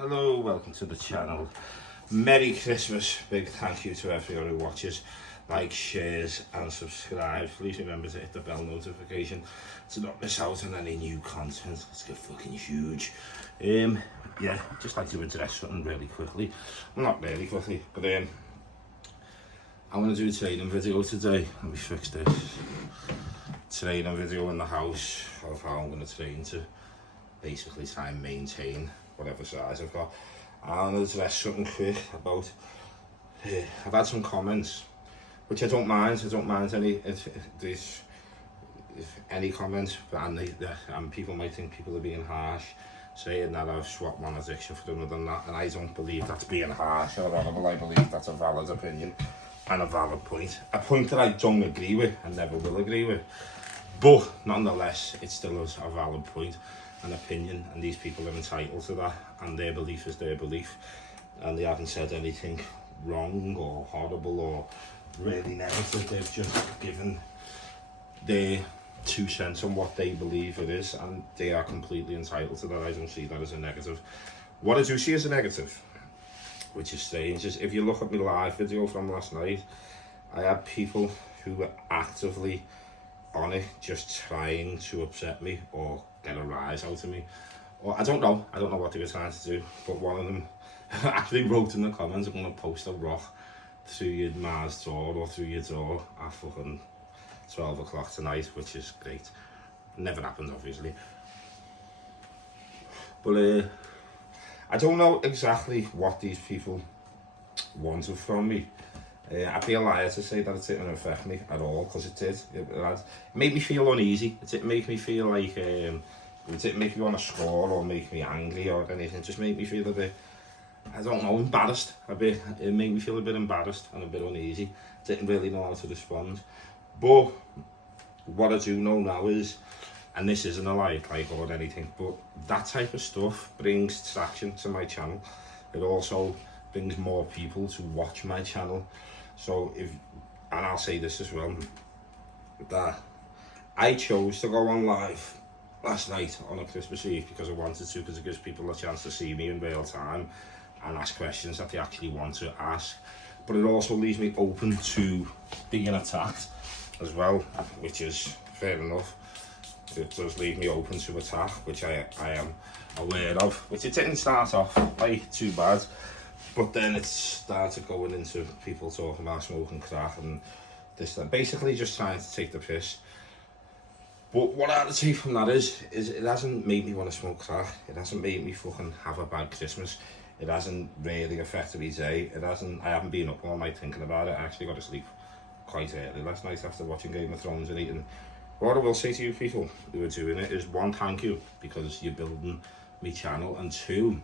Hello, welcome to the channel. Merry Christmas. Big thank you to everyone who watches, likes, shares and subscribes. Please remember to hit the bell notification to not miss out on any new content. Let's get fucking huge. Yeah, just like to address something really quickly. Well, not really quickly, but I'm going to do a training video today. Let me fix this. Training video in the house of how I'm going to train to basically try and maintain whatever size I've got. I'm going to address something quick about, I've had some comments, which I don't mind any comments, and people might think people are being harsh, saying that I've swapped one addiction for another and that, and I don't believe that's being harsh or whatever. I believe that's a valid opinion and a valid point. A point that I don't agree with and never will agree with, but nonetheless, it still is a valid point. An opinion, and these people are entitled to that, and their belief is their belief, and they haven't said anything wrong or horrible or really negative. They've just given their 2 cents on what they believe it is, and they are completely entitled to that. I don't see that as a negative. What I do see as a negative, which is strange, is if you look at my live video from last night, I had people who were actively on it, just trying to upset me or get a rise out of me, or I don't know what they were trying to do, but one of them actually wrote in the comments, I'm going to post a rock through your Mars door or through your door at fucking 12 o'clock tonight, which is great. Never happened, obviously, but I don't know exactly what these people wanted from me. I'd be a liar to say that it didn't affect me at all, because it did. It made me feel uneasy. It didn't make me feel like, it didn't make me want to score or make me angry or anything. It just made me feel a bit, I don't know, embarrassed. It made me feel a bit embarrassed and a bit uneasy. Didn't really know how to respond. But what I do know now is, and this isn't a like or anything, but that type of stuff brings traction to my channel. It also brings more people to watch my channel. So and I'll say this as well, that I chose to go on live last night on a Christmas Eve because I wanted to, because it gives people a chance to see me in real time and ask questions that they actually want to ask. But it also leaves me open to being attacked as well, which is fair enough. It does leave me open to attack, which I am aware of, which it didn't start off like too bad. But then it started going into people talking about smoking crack and this, that, basically just trying to take the piss. But what I have to take from that is it hasn't made me want to smoke crack. It hasn't made me fucking have a bad Christmas. It hasn't really affected me day. I haven't been up all night thinking about it. I actually got to sleep quite early last night after watching Game of Thrones and eating. What I will say to you people who are doing it is, 1, thank you, because you're building my channel, and 2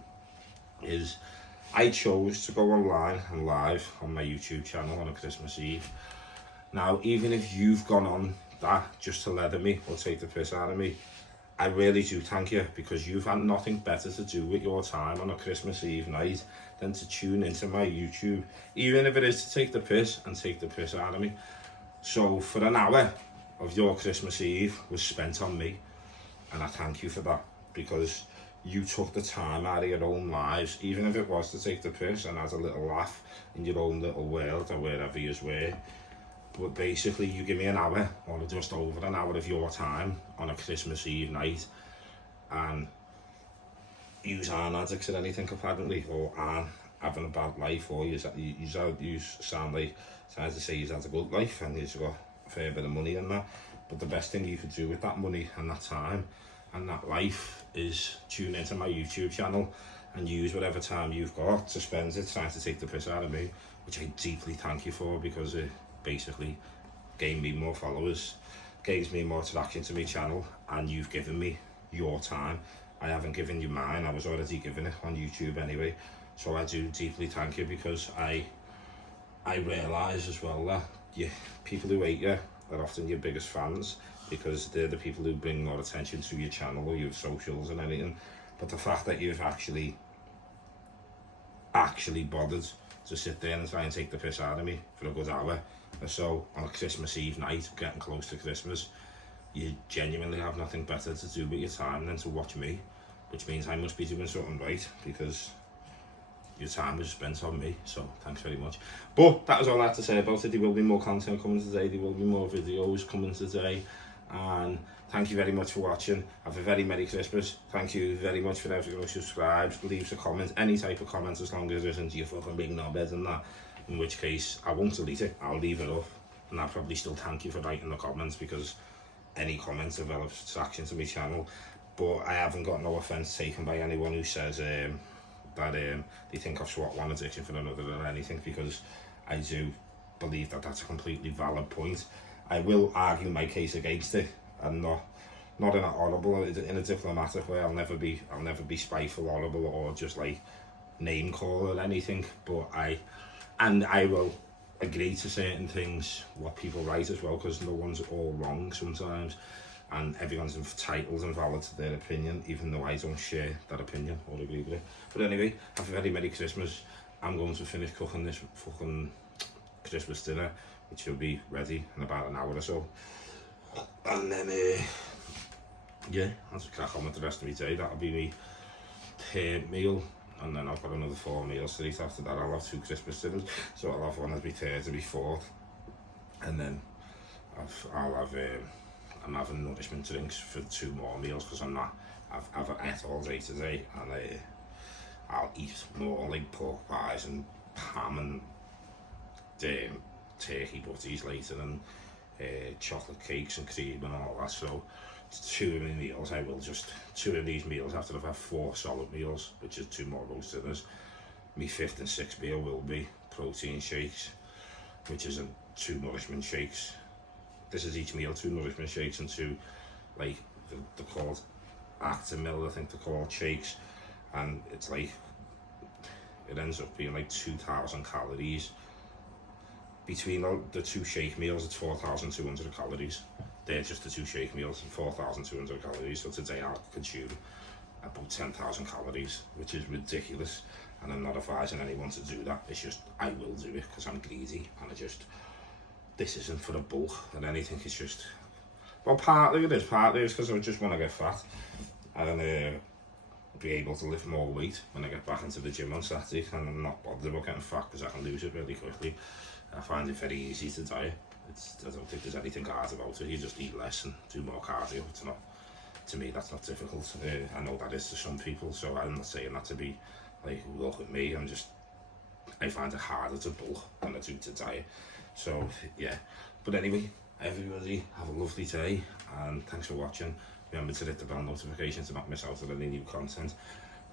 is, I chose to go online and live on my YouTube channel on a Christmas Eve. Now, even if you've gone on that just to leather me or take the piss out of me, I really do thank you, because you've had nothing better to do with your time on a Christmas Eve night than to tune into my YouTube, even if it is to take the piss and take the piss out of me. So for an hour of your Christmas Eve was spent on me, and I thank you for that, because you took the time out of your own lives, even if it was to take the piss and have a little laugh in your own little world or wherever you were. But basically, you give me an hour or just over an hour of your time on a Christmas Eve night, and you aren't addicts or anything apparently, or aren't having a bad life, or you sound like trying to say you've had a good life and you've got a fair bit of money and that. But the best thing you could do with that money and that time and that life is tune into my YouTube channel and use whatever time you've got to spend it trying to take the piss out of me, which I deeply thank you for, because it basically gained me more followers, gains me more traction to my channel, and you've given me your time. I haven't given you mine. I was already giving it on YouTube anyway. So I do deeply thank you, because I realise as well that people who hate you are often your biggest fans, because they're the people who bring more attention to your channel or your socials and anything. But the fact that you've actually bothered to sit there and try and take the piss out of me for a good hour or so on a Christmas Eve night, getting close to Christmas, you genuinely have nothing better to do with your time than to watch me, which means I must be doing something right, because your time was spent on me, so thanks very much. But that was all I had to say about it. There will be more content coming today, there will be more videos coming today, and thank you very much for watching. Have a very Merry Christmas. Thank you very much for everyone who subscribes, leaves a comment, any type of comments, as long as it isn't you fucking big knobhead and that, in which case I won't delete it, I'll leave it up, and I'll probably still thank you for writing the comments, because any comments develop traction to my channel. But I haven't got no offence taken by anyone who says that they think I've swapped one addiction for another or anything, because I do believe that that's a completely valid point. I will argue my case against it, and not in a horrible, in a diplomatic way. I'll never be spiteful, horrible, or just like name call or anything. But I will agree to certain things what people write as well, because no one's all wrong sometimes, and everyone's entitled and valid to their opinion, even though I don't share that opinion or agree with it. But anyway, have a very Merry Christmas. I'm going to finish cooking this fucking Christmas dinner, which will be ready in about an hour or so, and then yeah, I'll just crack on with the rest of my day. That'll be my third meal, and then I've got another 4 meals to eat after that. I'll have 2 Christmas dinners, so I'll have one as my third and my fourth, and then I'm having nourishment drinks for 2 more meals, because I've ate all day today, and I'll eat more like pork pies and ham and turkey butties later, and chocolate cakes and cream and all that. So 2 of my meals, 2 of these meals after I've had 4 solid meals, which is 2 more roast dinners. My 5th and 6th meal will be protein shakes, which is 2 nourishment shakes. This is each meal, 2 nourishment shakes and 2, like, they're called Actimel, I think they're called, shakes, and it's like, it ends up being like 2,000 calories. Between the 2 shake meals, it's 4,200 calories. They're just the 2 shake meals, 4,200 calories. So today I'll consume about 10,000 calories, which is ridiculous. And I'm not advising anyone to do that. It's just, I will do it because I'm greedy, and this isn't for a bulk or anything. It's just, well, partly it is because I just want to get fat and be able to lift more weight when I get back into the gym on Saturday. And I'm not bothered about getting fat because I can lose it really quickly. I find it very easy to diet. I don't think there's anything hard about it. You just eat less and do more cardio. It's not, to me, that's not difficult. I know that is to some people, so I'm not saying that to be like, look at me. I find it harder to bulk than I do to diet. So yeah, but anyway, everybody have a lovely day, and thanks for watching. Remember to hit the bell notification to not miss out on any new content.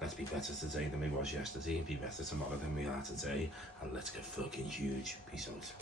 Let's be better today than we was yesterday, and be better tomorrow than we are today, and let's get fucking huge. Peace out.